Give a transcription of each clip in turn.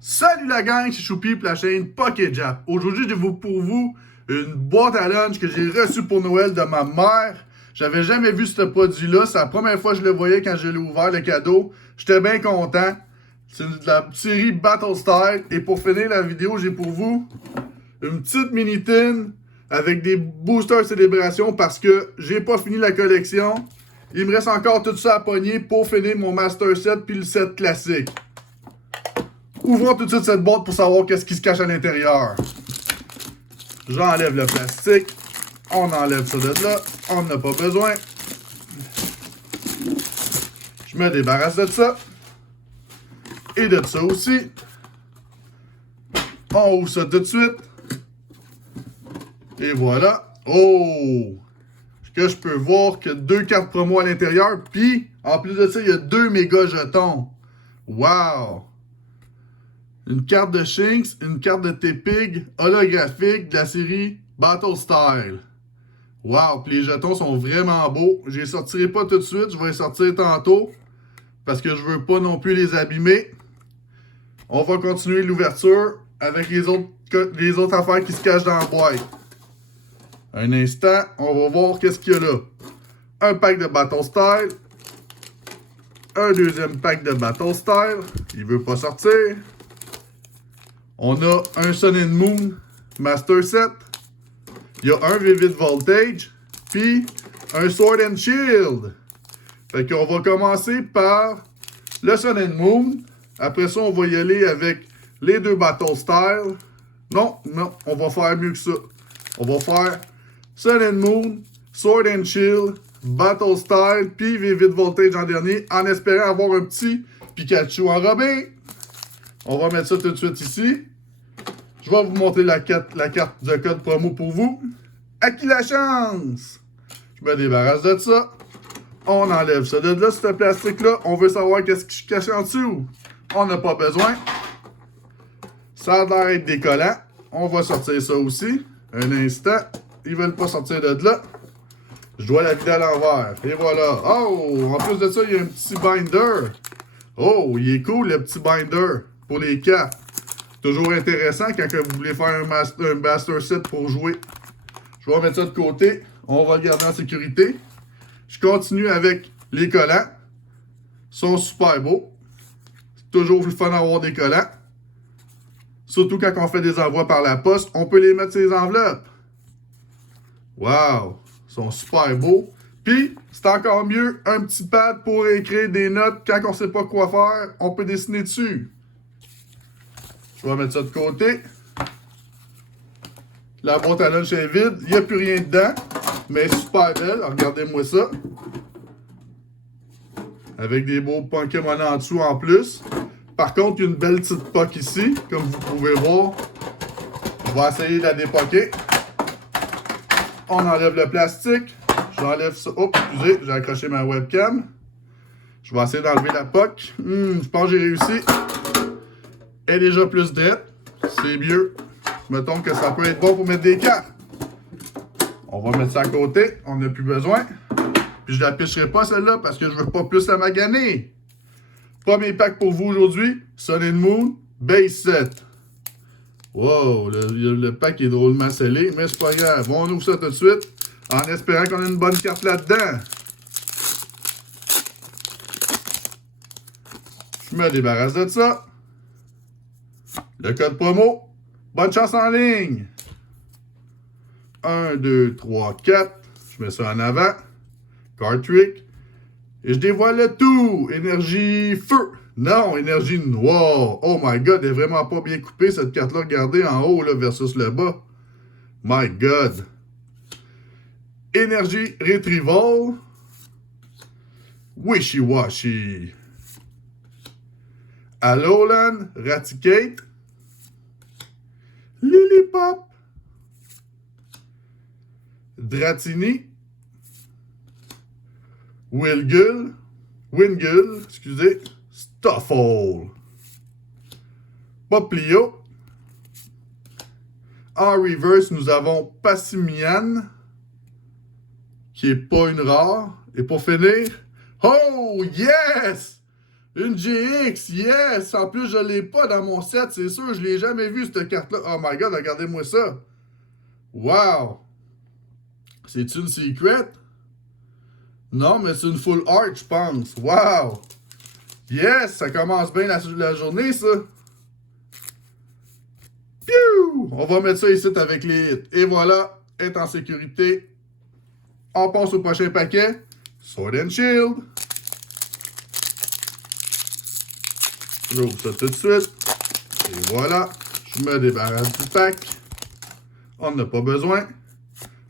Salut la gang, c'est Choupi pour la chaîne PokéJap. Aujourd'hui, j'ai pour vous une boîte à lunch que j'ai reçue pour Noël de ma mère. J'avais jamais vu ce produit-là. C'est la première fois que je le voyais quand je l'ai ouvert, le cadeau. J'étais bien content. C'est de la série Battle Style. Et pour finir la vidéo, j'ai pour vous une petite mini tin avec des boosters célébration parce que j'ai pas fini la collection. Il me reste encore tout ça à pogner pour finir mon Master Set puis le set classique. Ouvrons tout de suite cette boîte pour savoir qu'est-ce qui se cache à l'intérieur. J'enlève le plastique. On enlève ça de là. On n'en a pas besoin. Je me débarrasse de ça. Et de ça aussi. On ouvre ça tout de suite. Et voilà. Oh! Que je peux voir que 2 cartes promo à l'intérieur. Puis, en plus de ça, il y a 2 méga jetons. Wow! Une carte de Shinx, une carte de Tepig holographique de la série Battle Style. Wow, puis les jetons sont vraiment beaux. Je les sortirai pas tout de suite, je vais les sortir tantôt. Parce que je veux pas non plus les abîmer. On va continuer l'ouverture avec les autres affaires qui se cachent dans la boîte. Un instant, on va voir qu'est-ce qu'il y a là. Un pack de Battle Style. Un deuxième pack de Battle Style. Il veut pas sortir. On a un Sun and Moon Master Set. Il y a un Vivid Voltage. Puis un Sword and Shield. Fait qu'on va commencer par le Sun and Moon. Après ça, on va y aller avec les 2 Battle Style. Non, on va faire mieux que ça. On va faire Sun and Moon, Sword and Shield, Battle Style, puis Vivid Voltage en dernier, en espérant avoir un petit Pikachu enrobé. On va mettre ça tout de suite ici. Je vais vous montrer la carte de code promo pour vous. À qui la chance? Je me débarrasse de ça. On enlève ça de là, ce plastique-là. On veut savoir qu'est-ce qui se cache en dessous. On n'a pas besoin. Ça a l'air d'être décollant. On va sortir ça aussi. Un instant. Ils veulent pas sortir de là. Je dois la vider à l'envers. Et voilà. Oh! En plus de ça, il y a un petit binder. Oh! Il est cool, le petit binder. Pour les cartes. Toujours intéressant quand vous voulez faire un master set pour jouer. Je vais mettre ça de côté. On va le garder en sécurité. Je continue avec les collants. Ils sont super beaux. C'est toujours le fun d'avoir des collants. Surtout quand on fait des envois par la poste. On peut les mettre sur les enveloppes. Wow! Ils sont super beaux. Puis, c'est encore mieux, un petit pad pour écrire des notes. Quand on ne sait pas quoi faire, on peut dessiner dessus. Je vais mettre ça de côté. La boîte à lunch est vide. Il n'y a plus rien dedans. Mais super belle. Regardez-moi ça. Avec des beaux Pokémon en dessous en plus. Par contre, il y a une belle petite poque ici. Comme vous pouvez voir. Je vais essayer de la dépoquer. On enlève le plastique. J'enlève ça. Oh, excusez, j'ai accroché ma webcam. Je vais essayer d'enlever la poque. Je pense que j'ai réussi. Elle est déjà plus drette. C'est mieux. Mettons que ça peut être bon pour mettre des cartes. On va mettre ça à côté. On n'a plus besoin. Puis je la picherai pas celle-là parce que je veux pas plus la maganer. Premier pack pour vous aujourd'hui. Sun and Moon Base Set. Wow, le pack est drôlement scellé, mais c'est pas grave. On ouvre ça tout de suite en espérant qu'on ait une bonne carte là-dedans. Je me débarrasse de ça. Le code promo. Bonne chance en ligne. 1, 2, 3, 4. Je mets ça en avant. Card trick. Et je dévoile le tout. Énergie feu. Non, énergie noire. Oh my god, elle est vraiment pas bien coupée cette carte-là. Regardez en haut là, versus le bas. My god. Énergie retrieval. Wishy-washy. Alolan Raticate. Lilipop. Dratini. Wingull, excusez. Stuffle. Poplio. En reverse, nous avons Passimian, qui est pas une rare. Et pour finir, oh yes! Une GX, yes! En plus, je l'ai pas dans mon set, c'est sûr, je l'ai jamais vu, cette carte-là. Oh my god, regardez-moi ça. Wow! C'est une secret? Non, mais c'est une full art, je pense. Wow! Yes! Ça commence bien la journée, ça. Piou! On va mettre ça ici avec les hits. Et voilà, est en sécurité. On passe au prochain paquet. Sword and Shield. J'ouvre ça tout de suite. Et voilà, je me débarrasse du pack. On n'a pas besoin.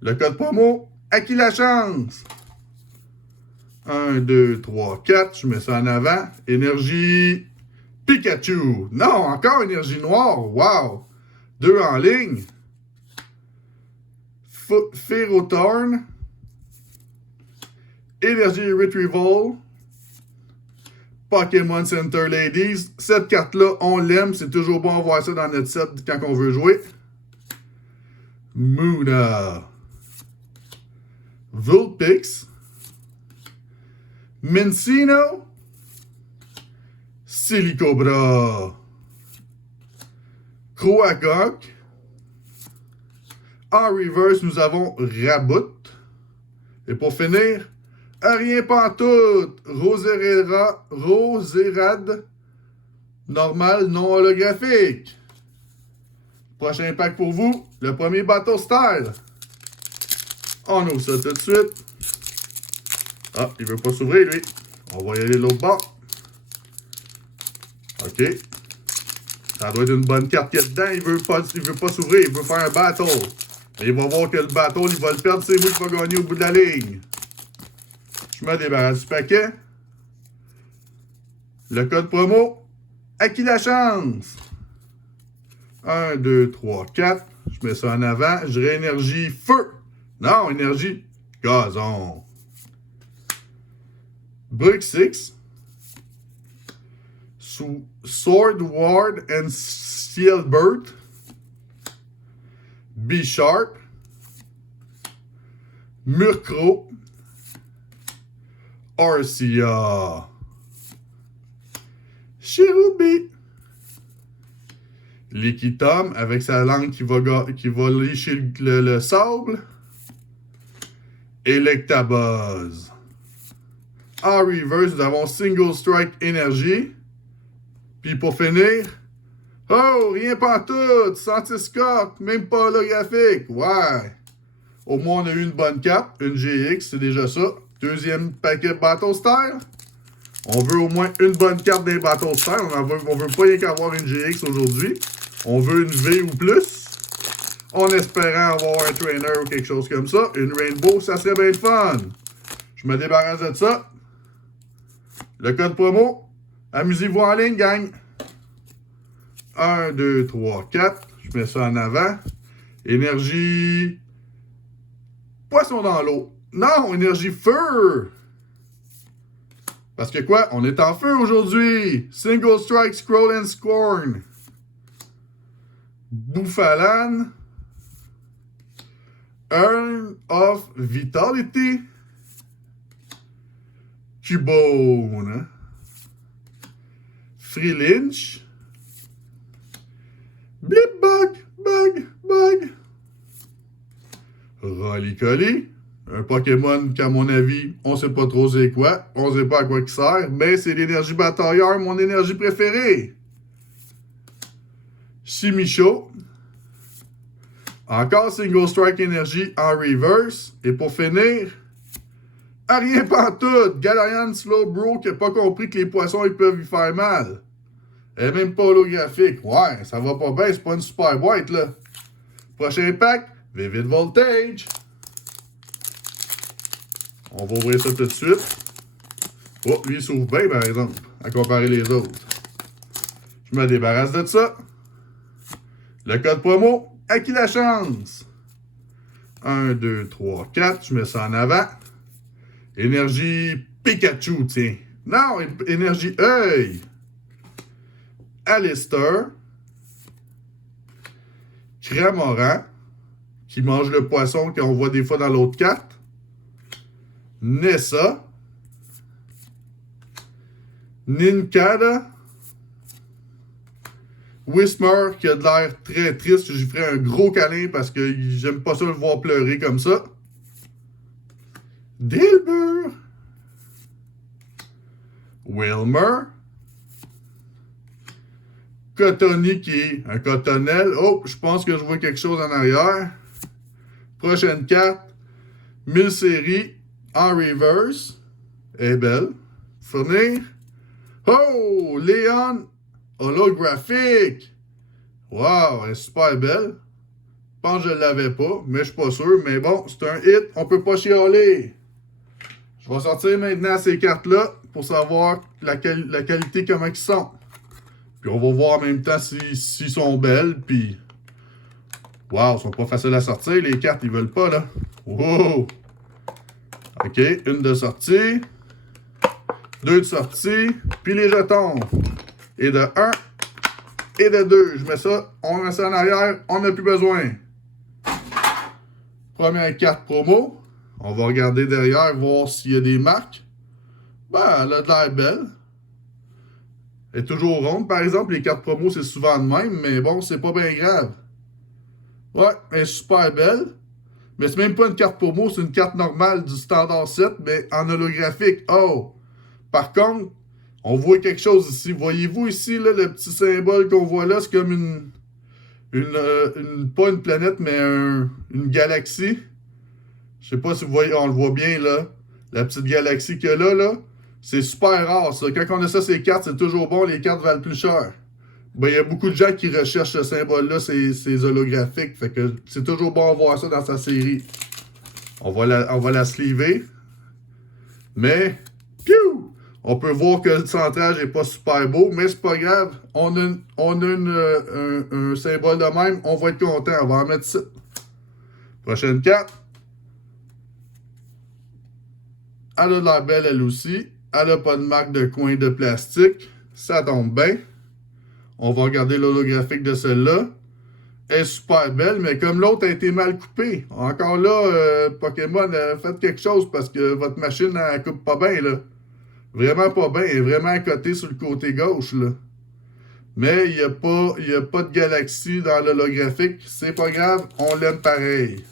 Le code promo, à qui la chance? 1, 2, 3, 4. Je mets ça en avant. Énergie Pikachu. Non, encore énergie noire. Wow. 2 en ligne. Ferrothorn. Énergie Retrieval. Pokémon Center Ladies. Cette carte-là, on l'aime. C'est toujours bon de voir ça dans notre set quand on veut jouer. Muna. Vulpix. Mincino. Silicobra. Croagok. En reverse, nous avons Rabout. Et pour finir, rien pantoute. Roserade. Normal, non holographique. Prochain pack pour vous, le premier Battle Style. On ouvre ça tout de suite. Ah, il veut pas s'ouvrir, lui. On va y aller de l'autre bord. OK. Ça doit être une bonne carte qu'il y a dedans. Il veut pas s'ouvrir. Il veut faire un battle. Et il va voir que le battle, il va le perdre. C'est moi qui va gagner au bout de la ligne. Je me débarrasse du paquet. Le code promo. À qui la chance? 1, 2, 3, 4. Je mets ça en avant. Je dirais énergie feu. Non, énergie gazon. Brick 6. Sword Ward and Steelbird. B-Sharp. Murkrow. Arcia. Cherubi. Liquitum avec sa langue qui va lécher le sable. Electabuzz. En reverse, nous avons Single Strike Energy. Puis pour finir, oh, rien pantoute, Santiscock, même pas holographique. Ouais. Au moins, on a eu une bonne carte, une GX, c'est déjà ça. Deuxième paquet Battle Style. On veut au moins une bonne carte des Battle Style. On veut pas rien qu'avoir une GX aujourd'hui. On veut une V ou plus. En espérant avoir un trainer ou quelque chose comme ça. Une Rainbow, ça serait bien le fun. Je me débarrasse de ça. Le code promo. Amusez-vous en ligne, gang. 1, 2, 3, 4. Je mets ça en avant. Énergie. Poisson dans l'eau. Non, énergie feu. Parce que quoi? On est en feu aujourd'hui. Single Strike, Scroll and Scorn. Bouffalan. Urn of Vitality. Cubone. Free Lynch. Blip Bug. Rollicoli. Un Pokémon qu'à mon avis, on sait pas trop c'est quoi. On sait pas à quoi il sert. Mais c'est l'énergie batailleur, mon énergie préférée. Chimicho. Encore Single Strike Energy en reverse. Et pour finir, rien pantoute. Galarian Slowbro qui n'a pas compris que les poissons ils peuvent lui faire mal. Elle est même pas holographique. Ouais, ça va pas bien, c'est pas une super boîte là. Prochain pack, Vivid Voltage. On va ouvrir ça tout de suite. Oh, lui il s'ouvre bien par exemple, à comparer les autres. Je me débarrasse de ça. Le code promo, à qui la chance? 1, 2, 3, 4. Je mets ça en avant. Énergie Pikachu, tiens. Non, énergie œil. Alistair. Cramoran. Qui mange le poisson qu'on voit des fois dans l'autre carte. Nessa. Nincada. Whismer, qui a de l'air très triste. J'y ferai un gros câlin parce que j'aime pas ça le voir pleurer comme ça. Dilbur. Wilmer. Cotoni, qui est un cotonnel. Oh, je pense que je vois quelque chose en arrière. Prochaine carte. 1000 séries en reverse. Elle est belle. Fournir. Oh! Léon holographique. Wow, elle est super belle. Je pense que je ne l'avais pas, mais je suis pas sûr. Mais bon, c'est un hit. On peut pas chialer. Je vais sortir maintenant ces cartes-là pour savoir la qualité, comment ils sont. Puis on va voir en même temps s'ils sont belles. Puis, wow, ils sont pas faciles à sortir. Les cartes, ils veulent pas, là. Wow! OK, une de sortie. 2 de sortie. Puis les jetons. Et de 1 et de 2. On met ça en arrière. On n'a plus besoin. Première carte promo. On va regarder derrière, voir s'il y a des marques. Ben, elle a de l'air belle. Elle est toujours ronde. Par exemple, les cartes promo, c'est souvent de même. Mais bon, c'est pas bien grave. Ouais, elle est super belle. Mais c'est même pas une carte promo, c'est une carte normale du standard 7, mais en holographique. Oh! Par contre, on voit quelque chose ici. Voyez-vous ici, là, le petit symbole qu'on voit là, c'est comme pas une planète, mais une galaxie. Je sais pas si vous voyez, on le voit bien, là. La petite galaxie qu'il y a là. C'est super rare, ça. Quand on a ça, ces cartes, c'est toujours bon. Les cartes valent plus cher. Ben, il y a beaucoup de gens qui recherchent ce symbole-là, c'est holographique. Fait que c'est toujours bon de voir ça dans sa série. On va la sleever. Mais, piou! On peut voir que le centrage n'est pas super beau, mais c'est pas grave. On a un symbole de même, on va être content. On va en mettre ça. Prochaine carte. Elle a de l'air belle, elle aussi. Elle n'a pas de marque de coin de plastique. Ça tombe bien. On va regarder l'holographique de celle-là. Elle est super belle, mais comme l'autre a été mal coupée. Encore là, Pokémon, faites quelque chose parce que votre machine, elle coupe pas bien, là. Vraiment pas bien. Elle est vraiment à côté sur le côté gauche, là. Mais il n'y a pas de galaxie dans l'holographique. C'est pas grave, on l'aime pareil.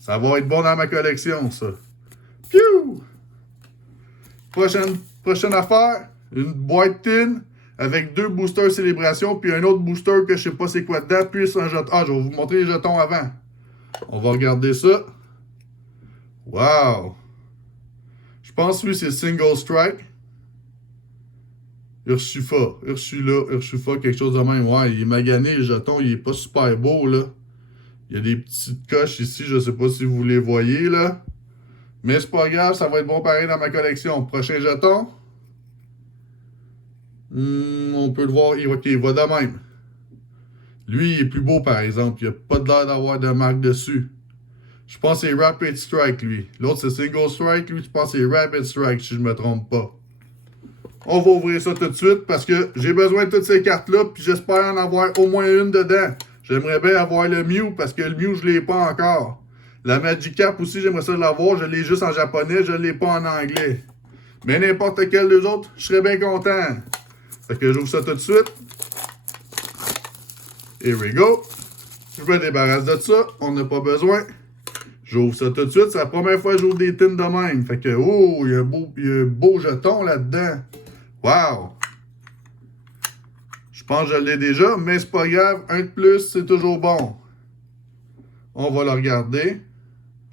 Ça va être bon dans ma collection, ça. Piou! Prochaine affaire, une boîte tin avec 2 boosters célébration, puis un autre booster que je sais pas c'est quoi dedans, puis un jeton. Ah, je vais vous montrer les jetons avant. On va regarder ça. Wow! Je pense que lui, c'est Single Strike. Ursula, quelque chose de même. Ouais, il est magané, le jeton, il est pas super beau, là. Il y a des petites coches ici, je sais pas si vous les voyez, là. Mais c'est pas grave, ça va être bon pareil dans ma collection. Prochain jeton. On peut le voir, il va de même. Lui, il est plus beau, par exemple. Il n'a pas de l'air d'avoir de marque dessus. Je pense que c'est Rapid Strike, lui. L'autre, c'est Single Strike. Lui, je pense que c'est Rapid Strike, si je ne me trompe pas. On va ouvrir ça tout de suite parce que j'ai besoin de toutes ces cartes-là, puis j'espère en avoir au moins une dedans. J'aimerais bien avoir le Mew, parce que le Mew, je ne l'ai pas encore. La Magikarp aussi, j'aimerais ça l'avoir. Je l'ai juste en japonais, je ne l'ai pas en anglais. Mais n'importe quel des autres, je serais bien content. Fait que j'ouvre ça tout de suite. Here we go. Je me débarrasse de ça. On n'a pas besoin. J'ouvre ça tout de suite. C'est la première fois que j'ouvre des tins de même. Fait que, oh, il y a un beau jeton là-dedans. Wow! Je pense que je l'ai déjà, mais c'est pas grave. Un de plus, c'est toujours bon. On va le regarder.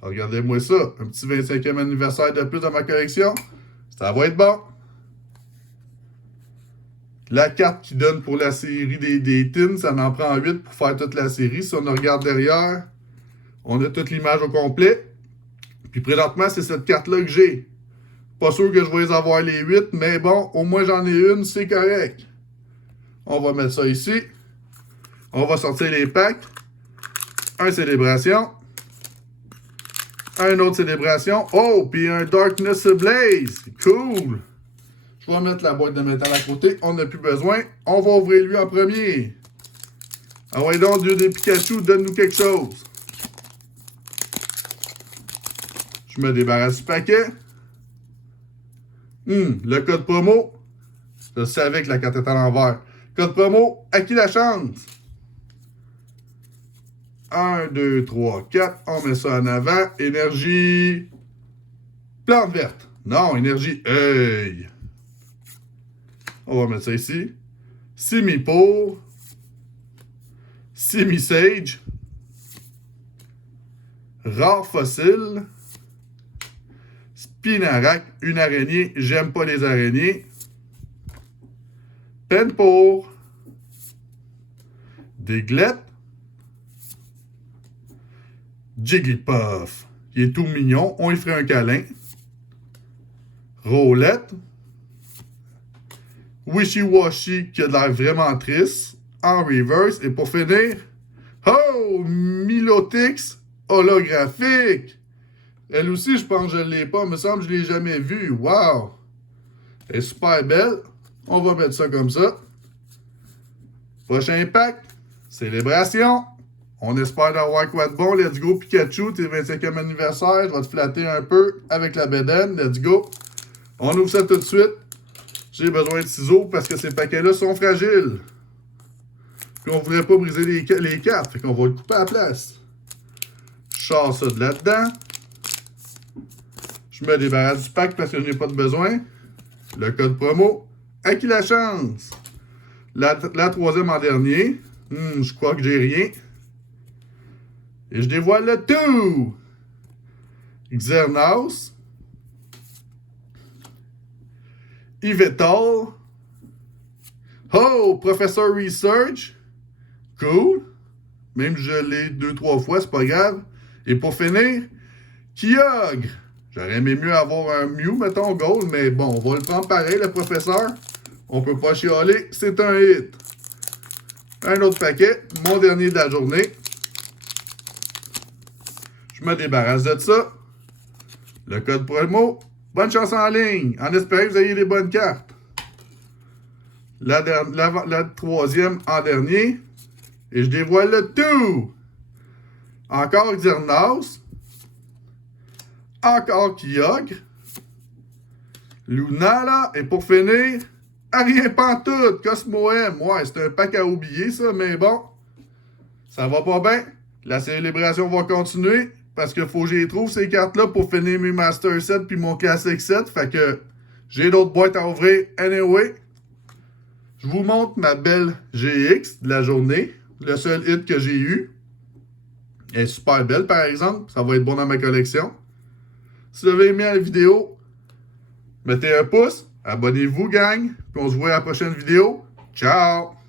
Regardez-moi ça. Un petit 25e anniversaire de plus dans ma collection. Ça va être bon. La carte qui donne pour la série des tins, ça en prend 8 pour faire toute la série. Si on regarde derrière, on a toute l'image au complet. Puis présentement, c'est cette carte-là que j'ai. Pas sûr que je vais les avoir les 8, mais bon, au moins j'en ai une, c'est correct. On va mettre ça ici. On va sortir les packs. Un célébration. Un autre célébration. Oh, puis un Darkness Blaze. Cool. Je vais mettre la boîte de métal à côté. On n'a plus besoin. On va ouvrir lui en premier. Ah ouais donc, Dieu des Pikachu, donne-nous quelque chose. Je me débarrasse du paquet. Le code promo. Je savais que la carte était à l'envers. Code promo, à qui la chance? 1, 2, 3, 4. On met ça en avant. Énergie. Plante verte. Non, énergie œil. On va mettre ça ici. Simi-pour. Simi-sage. Rare fossile. Spinarak. Une araignée. J'aime pas les araignées. Penpour. Diglett. Jigglypuff. Il est tout mignon. On lui ferait un câlin. Rowlett. Wishy-Washy qui a l'air vraiment triste. En reverse. Et pour finir, oh! Milotix holographique. Elle aussi, je pense que je ne l'ai pas. Il me semble que je ne l'ai jamais vue. Wow! Elle est super belle. On va mettre ça comme ça. Prochain pack. Célébration. On espère d'avoir quoi de bon. Let's go Pikachu, t'es 25e anniversaire. Je vais te flatter un peu avec la bédaine. Let's go. On ouvre ça tout de suite. J'ai besoin de ciseaux parce que ces paquets-là sont fragiles. Puis on ne voudrait pas briser les cartes. Fait qu'on va le couper à la place. Je sors ça de là-dedans. Je me débarrasse du pack parce que je n'ai pas de besoin. Le code promo. À qui la chance? La troisième en dernier. Je crois que j'ai rien. Et je dévoile le tout. Xernaus. Yveltal. Oh, Professor Research. Cool. Même si je l'ai 2-3 fois, c'est pas grave. Et pour finir, Kyogre. J'aurais aimé mieux avoir un Mew, mettons, gold, mais bon, on va le prendre pareil, le professeur. On peut pas chialer, c'est un hit. Un autre paquet, mon dernier de la journée. Je me débarrasse de ça. Le code promo. Bonne chance en ligne, en espérant que vous ayez les bonnes cartes. La troisième en dernier. Et je dévoile le tout. Encore Xernaus. Encore Kyogre. Lunala. Et pour finir, rien pantoute. Cosmo M. Ouais, c'est un pack à oublier ça, mais bon. Ça va pas bien. La célébration va continuer. Parce qu'il faut que je les trouve ces cartes-là pour finir mes Master Set puis mon Classic Set. Fait que j'ai d'autres boîtes à ouvrir. Anyway, je vous montre ma belle GX de la journée. Le seul hit que j'ai eu. Elle est super belle par exemple. Ça va être bon dans ma collection. Si vous avez aimé la vidéo, mettez un pouce. Abonnez-vous gang. Puis on se voit à la prochaine vidéo. Ciao!